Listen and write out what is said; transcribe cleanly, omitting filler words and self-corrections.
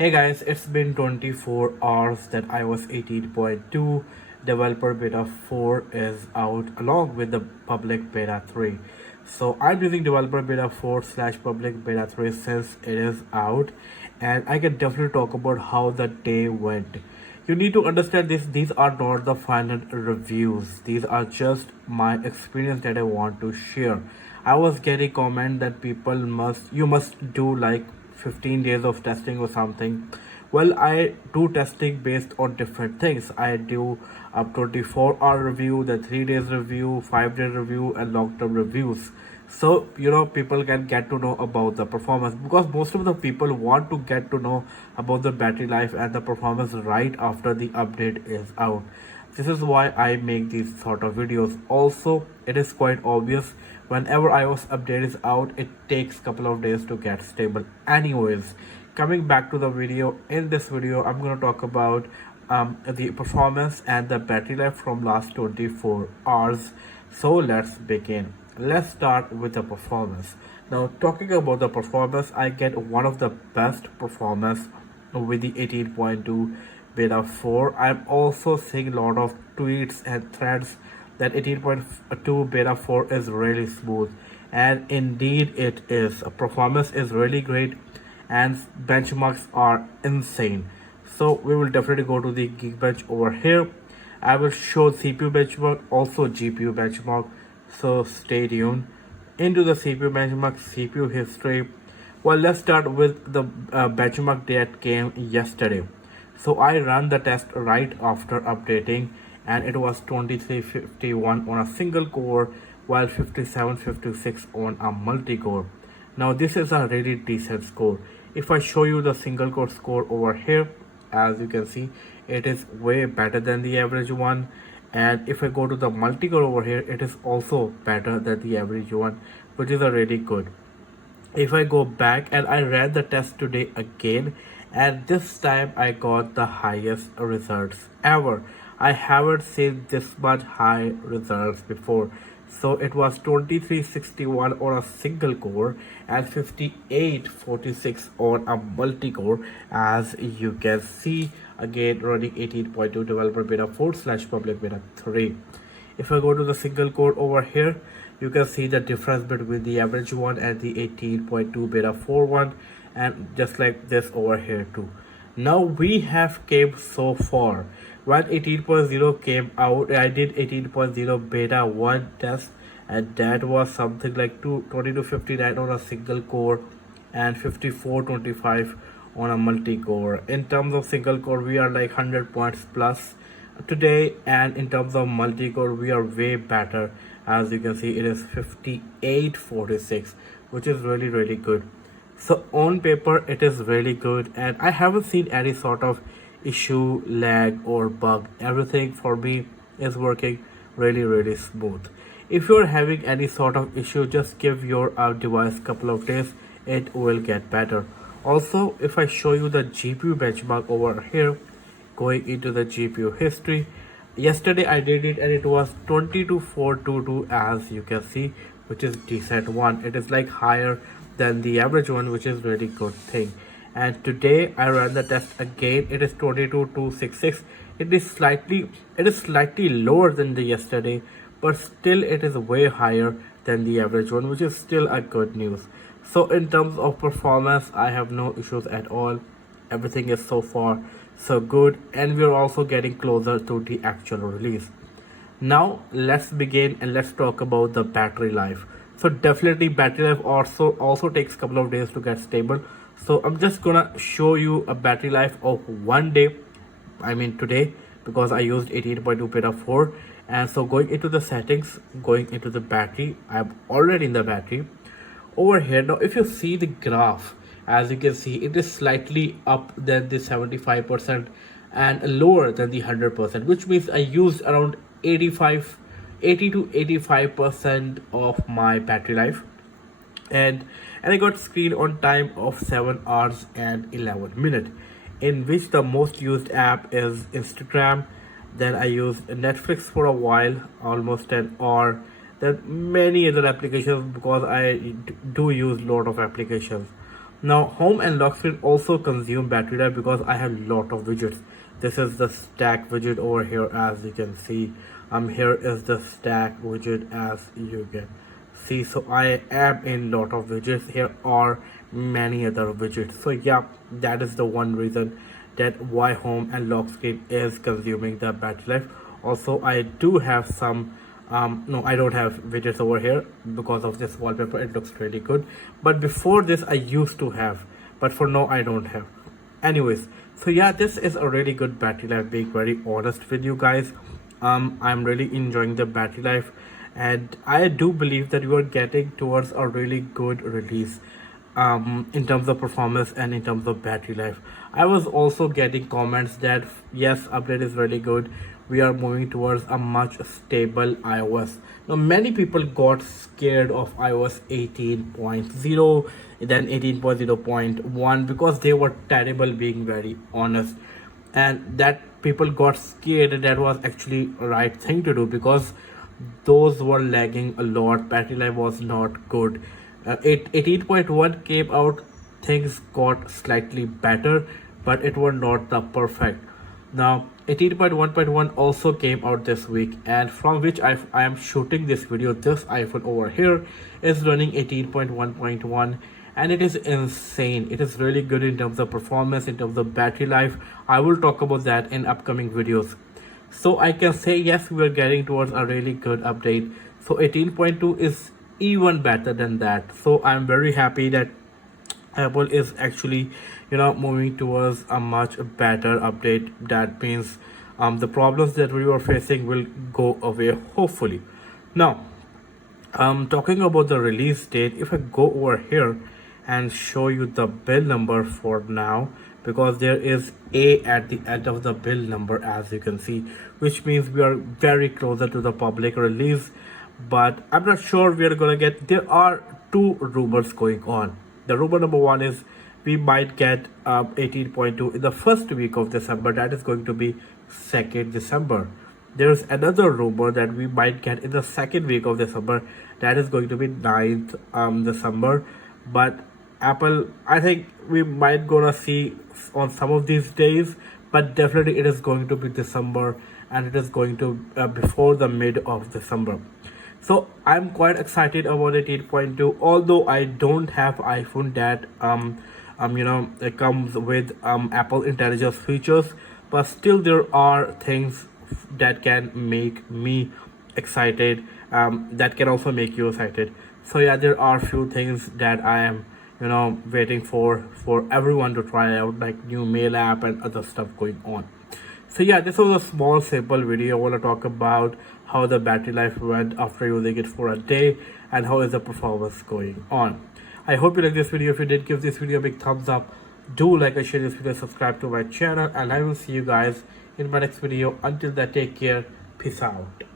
Hey guys, it's been 24 hours that iOS 18.2 developer beta 4 is out along with the public beta 3. So I'm using developer beta 4 slash public beta 3 since it is out, and I can definitely talk about how the day went. You need to understand this, these are not the final reviews. These are just my experience that I want to share. I was getting comment that you must do like 15 days of testing or something. Well, I do testing based on different things. I do a 24-hour review, the 3 days review, 5-day review, and long-term reviews. So people can get to know about the performance, because most of the people want to get to know about the battery life and the performance right after the update is out. This is why I make these sort of videos. Also, it is quite obvious, whenever iOS update is out, it takes couple of days to get stable. Anyways, coming back to the video, in this video I'm going to talk about the performance and the battery life from last 24 hours. So let's begin. Let's start with the performance. Now, talking about the performance, I get one of the best performance with the 18.2 beta 4. I'm also seeing a lot of tweets and threads that 18.2 beta 4 is really smooth, and indeed it is. Performance is really great and benchmarks are insane. So we will definitely go to the Geekbench over here. I will show CPU benchmark, also GPU benchmark, so stay tuned. Into the CPU benchmark, CPU history. Well, let's start with the benchmark that came yesterday. So I ran the test right after updating, and it was 2351 on a single core, while 5756 on a multi-core. Now this is a really decent score. If I show you the single core score over here, as you can see, it is way better than the average one. And if I go to the multi-core over here, it is also better than the average one, which is a really good. If I go back and I ran the test today again, and this time I got the highest results ever. I haven't seen this much high results before. So it was 2361 on a single core and 5846 on a multi-core, as you can see, again running 18.2 developer beta 4 slash public beta 3. If I go to the single core over here, you can see the difference between the average one and the 18.2 beta 4 one, and just like this over here too. Now we have came so far. When 18.0 came out, I did 18.0 beta 1 test, and that was something like 2259 on a single core and 5425 on a multi-core. In terms of single core, we are like 100 points plus today, and in terms of multi-core, we are way better. As you can see, it is 5846, which is really good. So on paper it is really good, and I haven't seen any sort of issue, lag or bug. Everything for me is working really smooth. If you're having any sort of issue, just give your device couple of days, it will get better. Also, if I show you the GPU benchmark over here, going into the GPU history, yesterday I did it and it was 22422, as you can see, which is decent one. It is like higher than the average one, which is really good thing. And today I ran the test again, it is 22266. It is slightly lower than the yesterday, but still it is way higher than the average one, which is still a good news. So in terms of performance, I have no issues at all. Everything is so far so good, and we're also getting closer to the actual release. Now let's begin and let's talk about the battery life. So definitely battery life also takes a couple of days to get stable. So I'm just gonna show you a battery life of 1 day, I mean today, because I used 18.2 beta 4. And so going into the settings, going into the battery, I'm already in the battery over here. Now if you see the graph, as you can see, it is slightly up than the 75% and lower than the 100%, which means I used around 80 to 85% of my battery life, and I got screen on time of 7 hours and 11 minutes, in which the most used app is Instagram. Then I used Netflix for a while, almost an hour. Then many other applications, because I do use a lot of applications. Now, home and lock screen also consume battery life because I have lot of widgets. This is the stack widget over here, as you can see. Here is the stack widget, as you can see. So I am in lot of widgets. Here are many other widgets. So yeah, that is the one reason that why home and lock screen is consuming the battery life. Also, I do have some no, I don't have widgets over here because of this wallpaper. It looks really good, but before this I used to have, but for now I don't have. Anyways, so yeah, this is a really good battery life, being very honest with you guys. I'm really enjoying the battery life, and I do believe that we are getting towards a really good release in terms of performance and in terms of battery life. I was also getting comments that yes, update is really good, we are moving towards a much stable iOS. Now many people got scared of iOS 18.0, then 18.0.1 because they were terrible, being very honest, and that people got scared. That was actually right thing to do because those were lagging a lot, battery life was not good. 18.1 came out, things got slightly better, but it was not the perfect. Now 18.1.1 also came out this week, and from which I am shooting this video. This iPhone over here is running 18.1.1, and it is insane. It is really good in terms of performance, in terms of battery life. I will talk about that in upcoming videos. So I can say yes, we are getting towards a really good update. So 18.2 is even better than that. So I'm very happy that Apple is actually, moving towards a much better update. That means the problems that we were facing will go away, hopefully. Now, talking about the release date, if I go over here and show you the build number for now, because there is a at the end of the build number, as you can see, which means we are very closer to the public release, but I'm not sure we are gonna get. There are two rumors going on. The rumor number one is we might get 18.2 in the first week of December. That is going to be 2nd December. There's another rumor that we might get in the second week of December. That is going to be 9th December. But Apple, I think we might gonna see on some of these days, but definitely it is going to be December, and it is going to before the mid of December. So I'm quite excited about 18.2, although I don't have iPhone that it comes with Apple intelligence features, but still there are things that can make me excited, that can also make you excited. So yeah, there are few things that I am waiting for everyone to try out, like new mail app and other stuff going on. So yeah, this was a small simple video. I want to talk about how the battery life went after using it for a day and how is the performance going on. I hope you like this video. If you did, give this video a big thumbs up. Do like and share this video, subscribe to my channel, and I will see you guys in my next video. Until then, take care. Peace out.